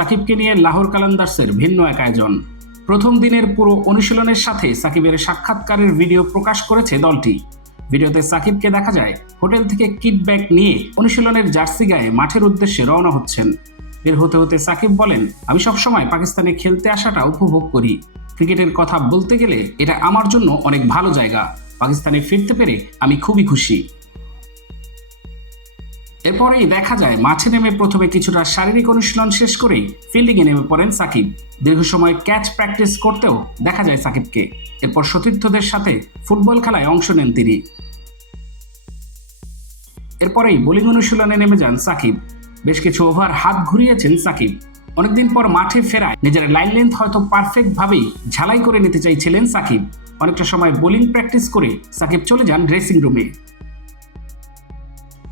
সাকিবকে নিয়ে লাহোর কালান্দার্সের ভিন্ন এক আয়োজন। প্রথম দিনের পুরো অনুশীলনের সাথে সাকিবের সাক্ষাৎকারের ভিডিও প্রকাশ করেছে দলটি। ভিডিওতে সাকিবকে দেখা যায়, হোটেল থেকে কিট ব্যাগ নিয়ে অনুশীলনের জার্সি গায়ে মাঠের উদ্দেশ্যে রওনা হচ্ছেন। বের হতে হতে সাকিব বলেন, আমি সবসময় পাকিস্তানে খেলতে আসাটা উপভোগ করি। ক্রিকেটের কথা বলতে গেলে এটা আমার জন্য অনেক ভালো জায়গা। পাকিস্তানে ফিরতে পেরে আমি খুবই খুশি। এরপরেই দেখা যায়, মাঠে নেমে প্রথমে কিছুটা শারীরিক অনুশীলন শেষ করেই ফিল্ডিংয়ে নেমে পড়েন সাকিব। দীর্ঘ সময় ক্যাচ প্র্যাকটিস করতেও দেখা যায় সাকিবকে। এরপর সতীর্থদের সাথে ফুটবল খেলায় অংশ নেন তিনি। এরপরেই বোলিং অনুশীলনে নেমে যান সাকিব। বেশ কিছু ওভার হাত ঘুরিয়েছেন সাকিব। অনেকদিন পর মাঠে ফেরায় নিজের লাইন লেন্থ হয়তো পারফেক্ট ভাবেই ঝালাই করে নিতে চাইছিলেন সাকিব। অনেকটা সময় বোলিং প্র্যাকটিস করে সাকিব চলে যান ড্রেসিং রুমে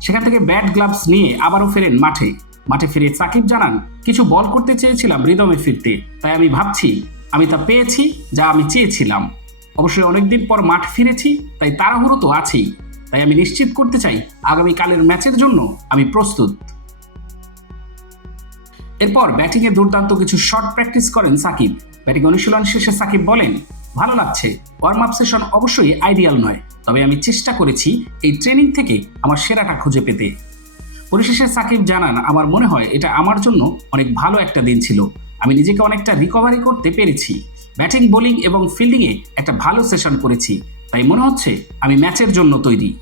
সেখান থেকে ব্যাট গ্লাভস নিয়ে আবারও ফেরেন মাঠে। মাঠে ফিরে সাকিব জানান, কিছু বল করতে চেয়েছিলাম রিদমে ফিরতে। তাই আমি ভাবছি, আমি তা পেয়েছি যা আমি চেয়েছিলাম। অবশ্যই অনেকদিন পর মাঠ ফিরেছি, তাই তাড়াহুড়ো তো আছেই। তাই আমি নিশ্চিত করতে চাই, আগামী কালের ম্যাচের জন্য আমি প্রস্তুত। এরপর ব্যাটিংয়ে দুর্দান্ত কিছু শর্ট প্র্যাকটিস করেন সাকিব। ব্যাটিং অনুশীলন শেষে সাকিব বলেন, ভালো লাগছে। ওয়ার্ম আপ সেশন অবশ্যই আইডিয়াল নয়। তবে আমি চেষ্টা করেছি এই ট্রেনিং থেকে আমার সেরাটা খুঁজে পেতে। পরিশেষে সাকিব জানান, আমার মনে হয় এটা আমার জন্য অনেক ভালো একটা দিন ছিল। আমি নিজেকে অনেকটা রিকভারি করতে পেরেছি। ব্যাটিং, বোলিং এবং ফিল্ডিংয়ে একটা ভালো সেশন করেছি। তাই মনে হচ্ছে আমি ম্যাচের জন্য তৈরি।